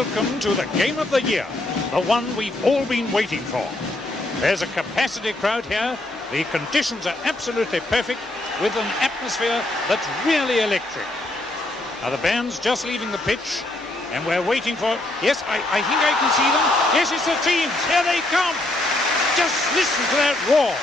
welcome to the game of the year, the one we've all been waiting for. There's a capacity crowd here. The conditions are absolutely perfect, with an atmosphere that's really electric. Now the band's just leaving the pitch, and we're waiting for... Yes, I think I can see them. Yes, it's the teams. Here they come. Just listen to that roar.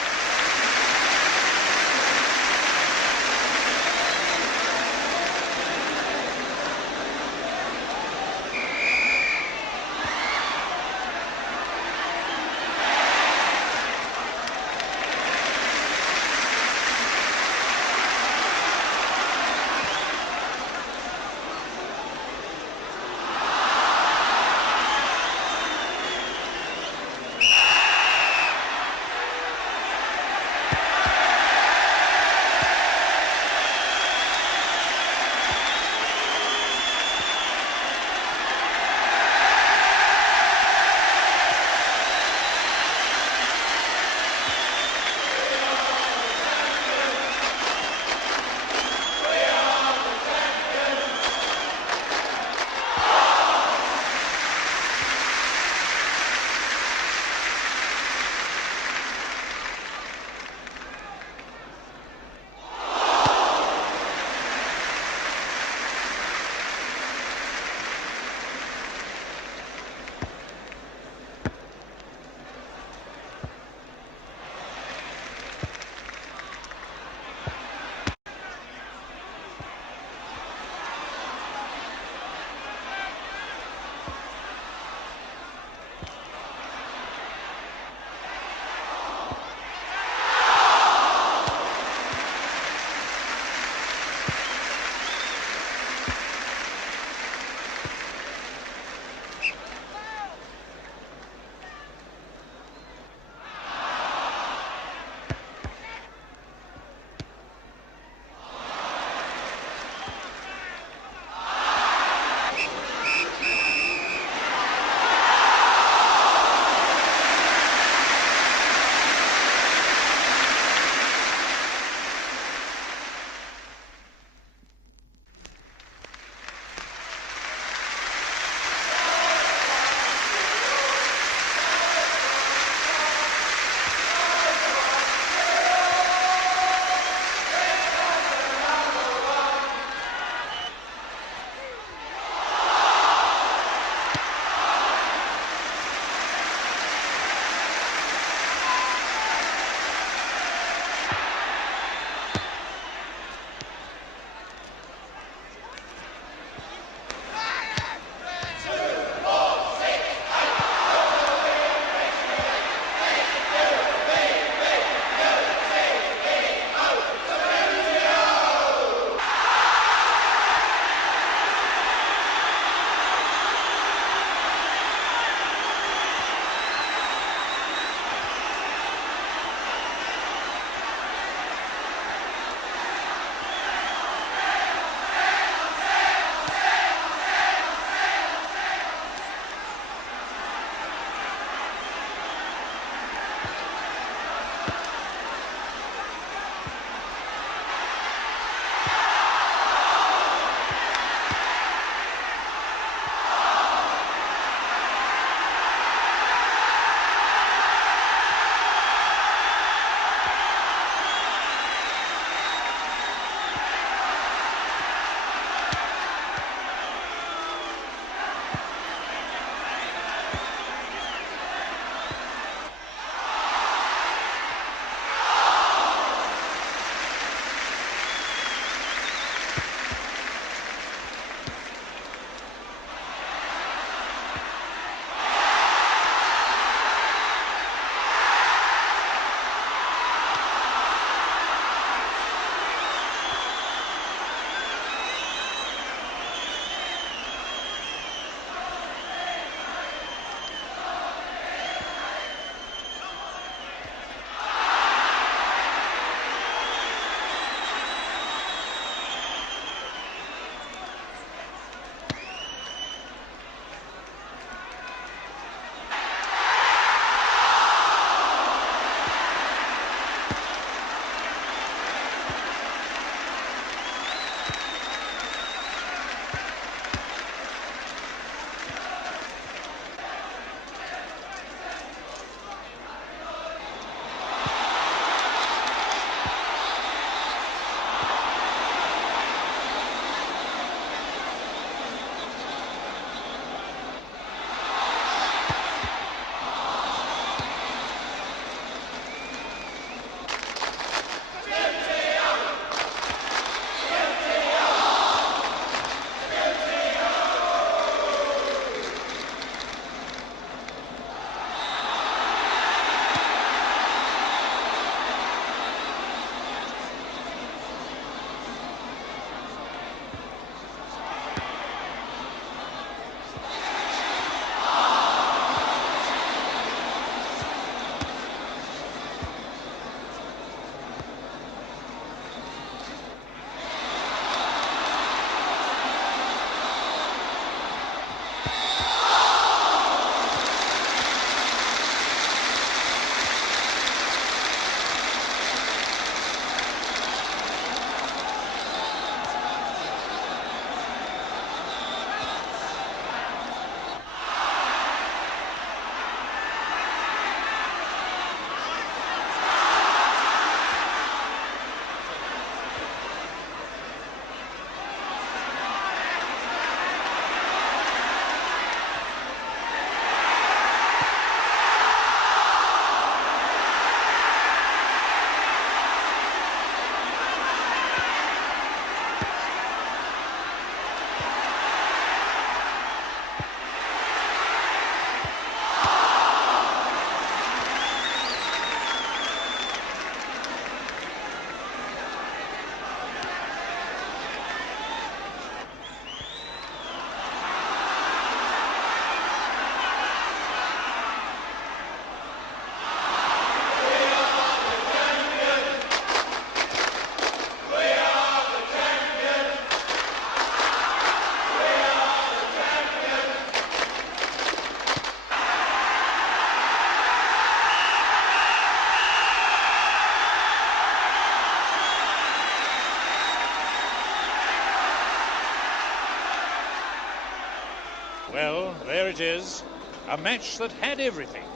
there it is, a match that had everything,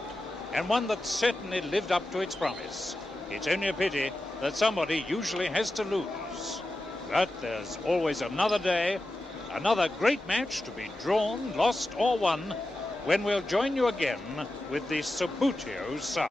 and one that certainly lived up to its promise. It's only a pity that somebody usually has to lose. But there's always another day, another great match to be drawn, lost or won, when we'll join you again with the Subbuteo side.